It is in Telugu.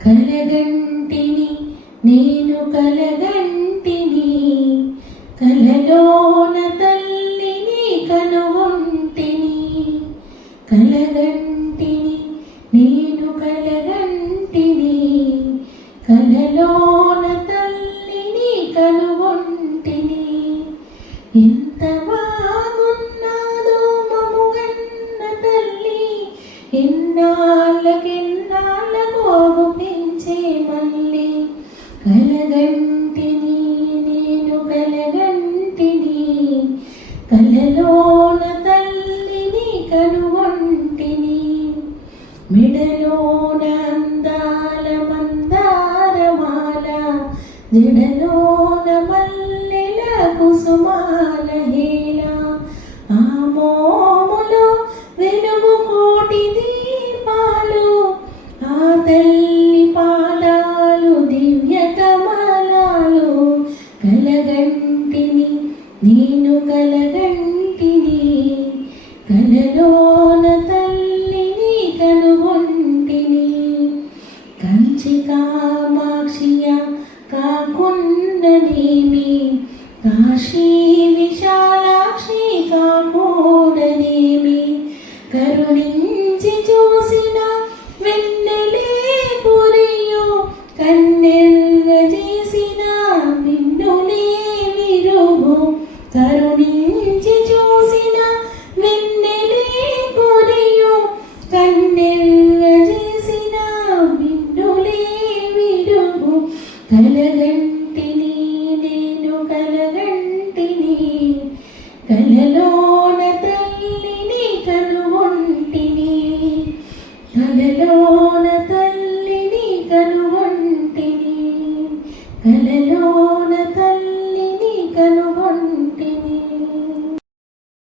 కలగంటిని నేను కలగంటిని కలలోన తల్లిని కనుగొంటిని కలగంటిని నేను కలగంటిని కలలోన తల్లిని కనుగొంటిని ఎంత బాగున్నాదో మముగన్న తల్లి ఎన్నాళ్ళకెన్నాళ్ళకు అగుపించే మళ్ళీ కలగంటిని నేను కలగంటిని కలలోన తల్లిని కనుగొంటిని మెడలోన అందాల మందారమాల జడలోన మల్లెల కుసుమాల హేళ ఆ మోములో వెలుగు కోటి దీపాలు ఆ తల్లి పాదాలు దివ్య కమలాలు కలగంటిని నేను కలగంటిని కలలోన తల్లిని కనుగొంటిని కంచి కామాక్షియ కాకున్ననేమి కాశీ విశాలాక్షి కాకూడనేమి కరుణించి చూసిన వెన్నెలే కురియు కన్నెర్ర చేసిన మిన్నులే విరుగు కరుణించి చూసిన వెన్నెలే కురియు కన్నెర్ర చేసిన మిన్నులే విరుగు కలగంటిని నేను కలగంటిని కలలోన తల్లిని కనుగొంటిని కలలోన తల్లిని కనుగొంటిని కలలో